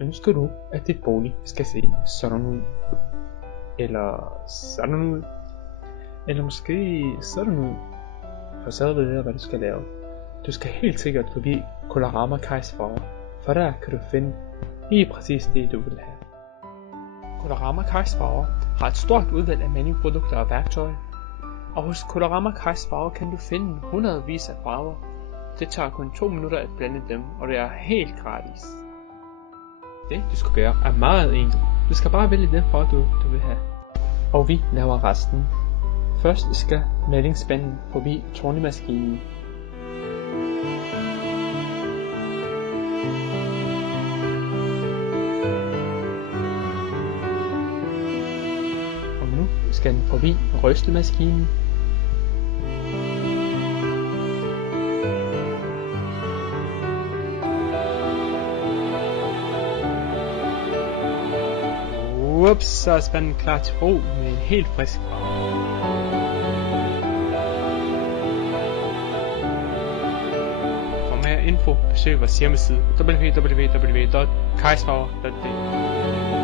Ønsker du, at dit bolig skal se sådan ud? Eller sådan ud? Eller måske sådan ud? For så ved jeg, hvad du skal lave. Du skal helt sikkert forbi Colorama Kais farver, for der kan du finde lige præcis det, du vil have. Colorama Kais farver har et stort udvalg af menuprodukter og værktøj, og hos Colorama Kais farver kan du finde hundredvis af farver. Det tager kun 2 minutter at blande dem, og det er helt gratis. Det du skal gøre er meget enkelt. Du skal bare vælge den farve du vil have. Og vi laver resten. Først skal malingsspanden forbi tornemaskinen. Og nu skal den forbi rystemaskinen. Ups, så er spanden klar til brug med en helt frisk farve. For mere info besøg vores hjemmeside www.kaisfarver.dk.